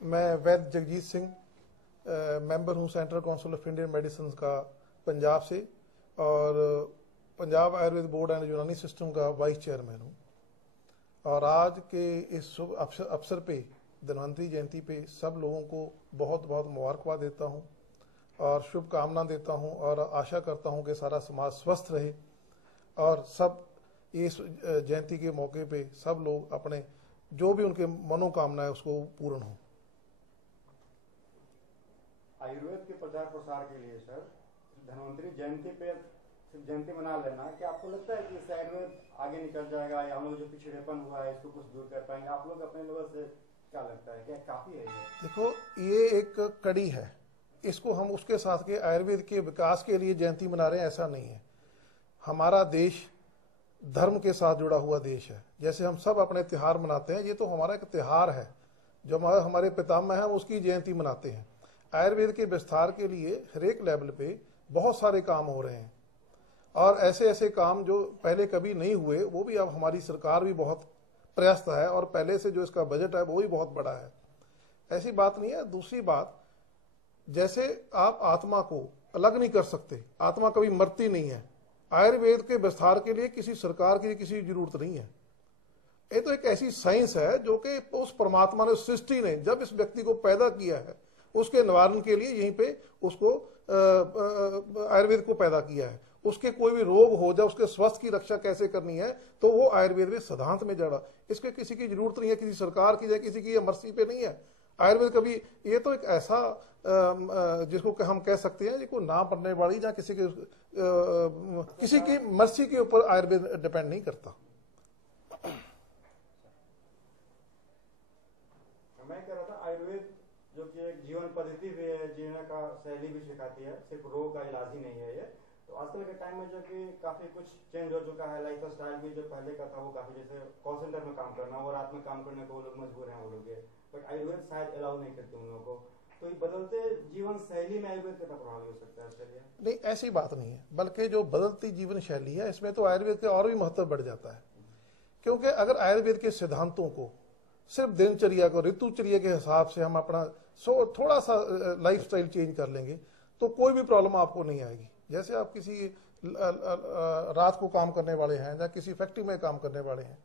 मैं वैद्य जगजीत सिंह मेंबर हूं central council of Indian medicine का पंजाब से और पंजाब आयुर्वेद बोर्ड एंड यूनानी सिस्टम का वाइस चेयरमैन हूं। और आज के इस शुभ अवसर पे धन्वंतरी जयंती पे सब लोगों को बहुत बहुत मुबारकबाद देता हूं और शुभकामना देता हूं और आशा करता हूं कि सारा समाज स्वस्थ रहे और सब इस जयंती के मौके पे सब लोग अपने जो भी उनके मनोकामना है उसको पूर्ण हो। आयुर्वेद के प्रचार प्रसार के लिए सर धन्वंतरी जयंती पे सिर्फ जयंती मना लेना, क्या आपको लगता है कि इससे आयुर्वेद आगे निकल जाएगा या हम लोग जो पिछड़ेपन हुआ है इसको कुछ दूर कर पाएंगे? आप लोग अपने लेवल से क्या लगता है, क्या काफी है ये? देखो, ये एक कड़ी है, इसको हम उसके साथ के आयुर्वेद के विकास के लिए जयंती मना रहे हैं ऐसा नहीं है। हमारा देश धर्म के साथ जुड़ा हुआ देश है। जैसे हम सब अपने त्योहार मनाते हैं, ये तो हमारा एक त्योहार है जो हमारे पितामह हैं उसकी जयंती मनाते हैं। आयुर्वेद के विस्तार के लिए हर एक लेवल पे बहुत सारे काम हो रहे हैं और ऐसे ऐसे काम जो पहले कभी नहीं हुए वो भी अब हमारी सरकार भी बहुत प्रयास है और पहले से जो इसका बजट है वो भी बहुत बड़ा है। ऐसी बात नहीं है। दूसरी बात, जैसे आप आत्मा को अलग नहीं कर सकते, आत्मा कभी मरती नहीं है। आयुर्वेद के विस्तार के लिए किसी सरकार की किसी जरूरत नहीं है। ये तो एक ऐसी साइंस है जो कि उस परमात्मा ने, सृष्टि ने जब इस व्यक्ति को पैदा किया है उसके निवारण के लिए यहीं पे उसको आयुर्वेद को पैदा किया है। उसके कोई भी रोग हो जाए उसके स्वास्थ्य की रक्षा कैसे करनी है तो वो आयुर्वेद में सिद्धांत में जड़ा। इसके किसी की जरूरत नहीं है, किसी सरकार की या किसी की मर्जी पे नहीं है। आयुर्वेद कभी, ये तो एक ऐसा जिसको हम कह सकते हैं जिसको ना पढ़ने वाली या किसी की मर्जी के ऊपर आयुर्वेद डिपेंड नहीं करता। मैं कह रहा था आयुर्वेद जो कि एक जीवन पद्धति भी है, जीने का शैली भी सिखाती है, सिर्फ रोग का इलाज ही नहीं है ये। तो आजकल के टाइम में जो कि काफी कुछ चेंज हो चुका है, लाइफ स्टाइल भी जो पहले का था वो काफी, जैसे कॉल सेंटर में काम करना और रात में काम करने को वो लोग मजबूर हैं वो लोग, बट आयुर्वेद शायद अलाउ नहीं करते उन लोगों को। तो ये बदलते जीवन शैली में आयुर्वेद कितना प्रभावी हो सकता है उसके लिए? नहीं, ऐसी बात नहीं है, बल्कि जो बदलती जीवन शैली है इसमें तो आयुर्वेद के और भी महत्व बढ़ जाता है। क्योंकि अगर आयुर्वेद के सिद्धांतों को सिर्फ दिनचर्या को, ऋतुचर्या के हिसाब से हम अपना थोड़ा सा लाइफ स्टाइल चेंज कर लेंगे तो कोई भी प्रॉब्लम आपको नहीं आएगी। जैसे आप किसी रात को काम करने वाले हैं या किसी फैक्ट्री में काम करने वाले हैं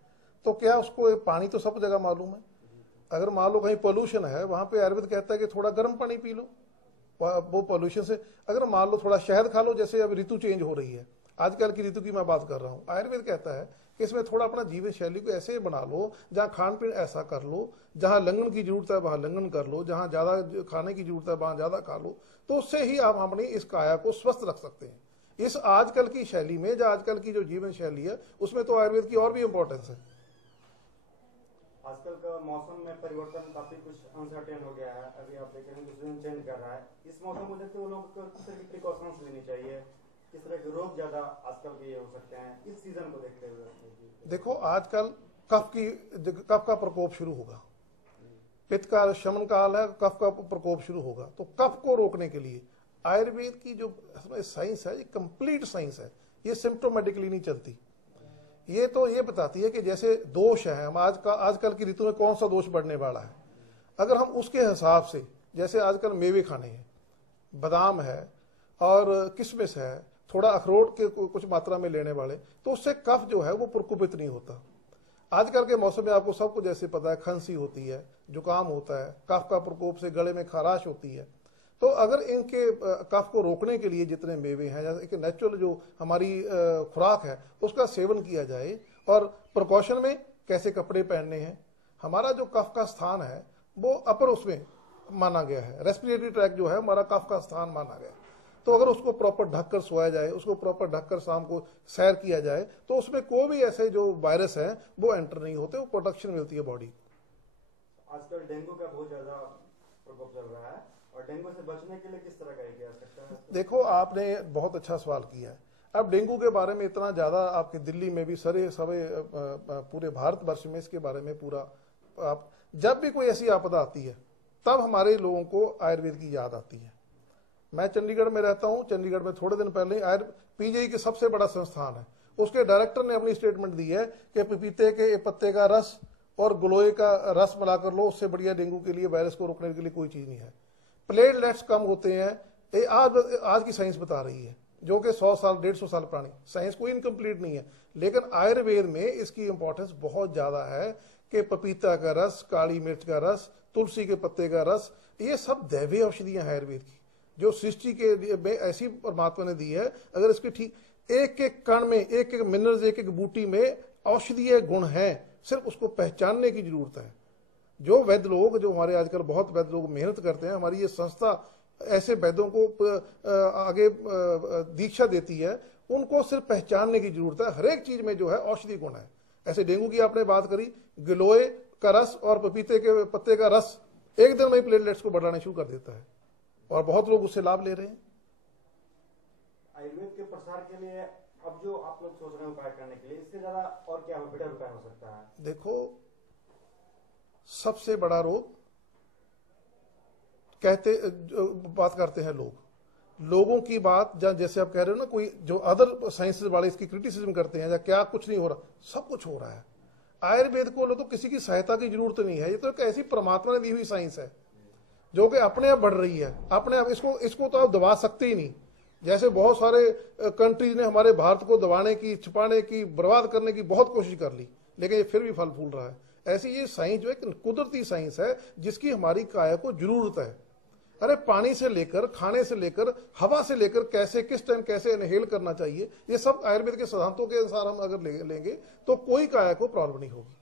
तो क्या उसको पानी तो सब जगह मालूम है। अगर मान लो कहीं पोल्यूशन है वहां पे आयुर्वेद कहता है कि थोड़ा गर्म पानी पी लो, वो पोल्यूशन से। अगर मान लो थोड़ा शहद खा लो, जैसे अब ऋतु चेंज हो रही है, आजकल की ऋतु की मैं बात कर रहा हूँ, आयुर्वेद कहता है कि इसमें थोड़ा अपना जीवन शैली को ऐसे बना लो, जहाँ खान पीन ऐसा कर लो, जहाँ लंघन की जरूरत है वहां लंघन कर लो, जहाँ ज्यादा खाने की जरूरत है वहां ज्यादा खा लो, तो उससे ही आप अपनी इस काया को स्वस्थ रख सकते हैं। इस आजकल की शैली में, जो आजकल की जो जीवन शैली है उसमें तो आयुर्वेद की और भी इंपॉर्टेंस है। आजकल का मौसम में परिवर्तन काफी कुछ अनसर्टेन हो गया है, अभी आप देख रहे हैं सीजन चेंज कर रहा है। इस मौसम को देखते हुए लोगों को किस तरह की प्रिकॉशंस लेनी चाहिए, किस तरह के रोग ज्यादा आजकल के ये हो सकते हैं इस सीजन को देखते हुए? देखो, आजकल कफ का प्रकोप शुरू होगा, पित्त का शमन काल है, कफ का प्रकोप शुरू होगा। तो कफ को रोकने के लिए आयुर्वेद की जो साइंस है ये कंप्लीट साइंस है, ये सिम्प्टोमेटिकली नहीं चलती। ये तो ये बताती है कि जैसे दोष है, हम आजकल की ऋतु में कौन सा दोष बढ़ने वाला है, अगर हम उसके हिसाब से, जैसे आजकल मेवे खाने हैं, बादाम है और किशमिश है, थोड़ा अखरोट के कुछ मात्रा में लेने वाले, तो उससे कफ जो है वो प्रकोपित नहीं होता। आजकल के मौसम में आपको सबको जैसे पता है, खांसी होती है, जुकाम होता है, कफ का प्रकोप से गले में खराश होती है। तो अगर इनके कफ को रोकने के लिए जितने मेवे हैं या एक नेचुरल जो हमारी खुराक है उसका सेवन किया जाए, और प्रिकॉशन में कैसे कपड़े पहनने हैं, हमारा जो कफ का स्थान है वो अपर उसमें माना गया है, रेस्पिरेटरी ट्रैक जो है हमारा कफ का स्थान माना गया है। तो अगर उसको प्रॉपर ढककर सोया जाए, उसको प्रॉपर ढककर शाम को सैर किया जाए तो उसमें कोई भी ऐसे जो वायरस है वो एंटर नहीं होते, वो प्रोटेक्शन मिलती है बॉडी। आजकल डेंगू का बहुत ज्यादा प्रकोप चल रहा है और डेंगू से बचने के लिए किस तरह का किया सकता है? देखो, आपने बहुत अच्छा सवाल किया है। अब डेंगू के बारे में इतना ज्यादा आपके दिल्ली में भी सरे पूरे भारतवर्ष में इसके बारे में पूरा, आप जब भी कोई ऐसी आपदा आती है तब हमारे लोगों को आयुर्वेद की याद आती है। मैं चंडीगढ़ में रहता हूं, चंडीगढ़ में थोड़े दिन पहले पीजीआई के सबसे बड़ा संस्थान है, उसके डायरेक्टर ने अपनी स्टेटमेंट दी है कि पपीते के पत्ते का रस और गिलोय का रस मिलाकर लो, उससे बढ़िया डेंगू के लिए, वायरस को रोकने के लिए कोई चीज नहीं है। प्लेटलेट्स कम होते हैं, ये आज की साइंस बता रही है, जो कि 100 साल 150 साल पुरानी साइंस, कोई इनकम्प्लीट नहीं है। लेकिन आयुर्वेद में इसकी इंपॉर्टेंस बहुत ज्यादा है कि पपीता का रस, काली मिर्च का रस, तुलसी के पत्ते का रस, ये सब दैवीय औषधियां हैं आयुर्वेद की, जो सृष्टि के में ऐसी परमात्मा ने दी है। अगर इसके ठीक एक एक कण में, एक एक मिनरल्स, एक एक बूटी में औषधीय गुण हैं, सिर्फ उसको पहचानने की जरूरत है। जो वैद्य लोग, जो हमारे आजकल बहुत वैद्य लोग मेहनत करते हैं, हमारी ये संस्था ऐसे वैद्यों को आगे दीक्षा देती है, उनको सिर्फ पहचानने की जरूरत है। हर एक चीज में जो है औषधि गुण है। ऐसे डेंगू की आपने बात करी, गिलोय का रस और पपीते के पत्ते का रस एक दिन में प्लेटलेट्स को बढ़ाने शुरू कर देता है, और बहुत लोग उससे लाभ ले रहे हैं। आयुर्वेद के प्रसार के लिए अब जो आप लोग सोच रहे हैं उपाय करने के लिए, इससे ज्यादा और क्या बेटर उपाय हो सकता है? देखो, सबसे बड़ा रोग कहते बात करते हैं लोगों की बात, जैसे आप कह रहे हो ना, कोई जो अदर साइंसेस वाले इसकी क्रिटिसिज्म करते हैं, या क्या कुछ नहीं हो रहा, सब कुछ हो रहा है। आयुर्वेद को लो तो किसी की सहायता की जरूरत नहीं है, ये तो एक ऐसी परमात्मा ने दी हुई साइंस है जो कि अपने आप बढ़ रही है, अपने आप। इसको तो आप दबा सकते ही नहीं। जैसे बहुत सारे कंट्रीज ने हमारे भारत को दबाने की, छिपाने की, बर्बाद करने की बहुत कोशिश कर ली, लेकिन ये फिर भी फल फूल रहा है। ऐसी ये साइंस जो एक कुदरती साइंस है, जिसकी हमारी काया को जरूरत है। अरे पानी से लेकर, खाने से लेकर, हवा से लेकर, कैसे किस टाइम कैसे इनहेल करना चाहिए, ये सब आयुर्वेद के सिद्धांतों के अनुसार हम अगर लेंगे तो कोई काया को प्रॉब्लम नहीं होगी।